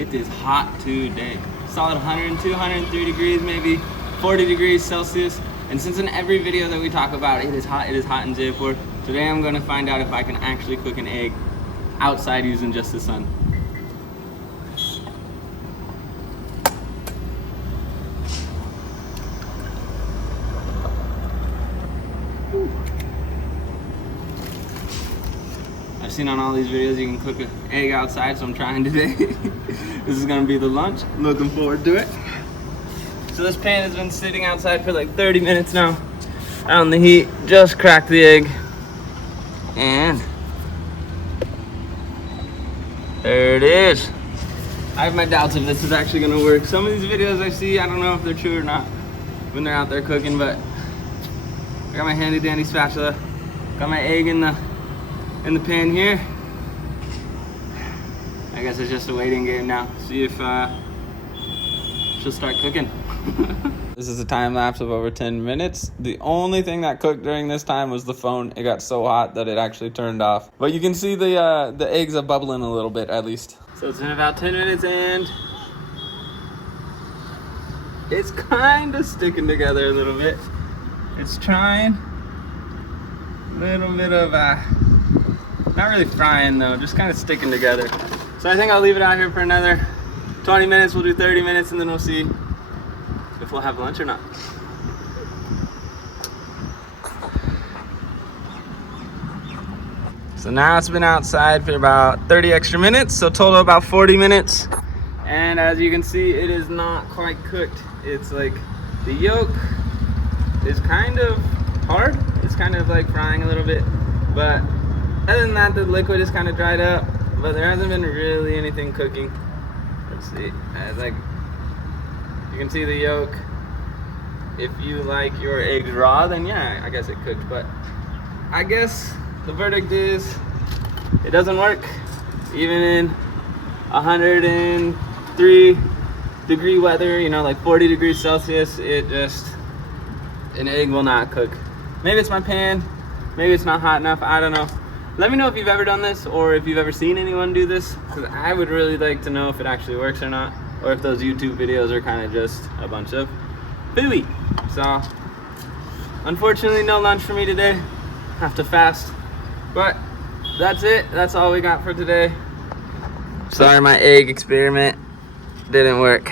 It is hot today. Solid 102, 103 degrees, maybe 40 degrees Celsius. And since in every video that we talk about it is hot in Jaipur, today I'm going to find out if I can actually cook an egg outside using just the sun. I've seen on all these videos you can cook an egg outside, so I'm trying today. This is gonna be the lunch. Looking forward to it. So this pan has been sitting outside for like 30 minutes now. Out in the heat, just cracked the egg. And there it is. I have my doubts if this is actually gonna work. Some of these videos I see, I don't know if they're true or not when they're out there cooking, but I got my handy dandy spatula. Got my egg in the pan here. I guess it's just a waiting game now. See if she'll start cooking. This is a time lapse of over 10 minutes. The only thing that cooked during this time was the phone. It got so hot that it actually turned off. But you can see the eggs are bubbling a little bit at least. So it's been about 10 minutes and it's kind of sticking together a little bit. It's trying. A little bit of not really frying though, just kind of sticking together. So I think I'll leave it out here for another 20 minutes. We'll do 30 minutes and then we'll see if we'll have lunch or not. So now it's been outside for about 30 extra minutes, so total about 40 minutes. And as you can see, it is not quite cooked. It's like the yolk is kind of hard. It's kind of like frying a little bit, but other than that, the liquid is kind of dried up, but there hasn't been really anything cooking. Let's see, like you can see the yolk. If you like your eggs raw, then yeah, I guess it cooked, but I guess the verdict is it doesn't work. Even in 103 degree weather, you know, like 40 degrees Celsius, an egg will not cook. Maybe it's my pan, maybe it's not hot enough, I don't know. Let me know if you've ever done this or if you've ever seen anyone do this, because I would really like to know if it actually works or not, or if those YouTube videos are kind of just a bunch of phooey. So, unfortunately, no lunch for me today. Have to fast. But that's it. That's all we got for today. Sorry, my egg experiment didn't work.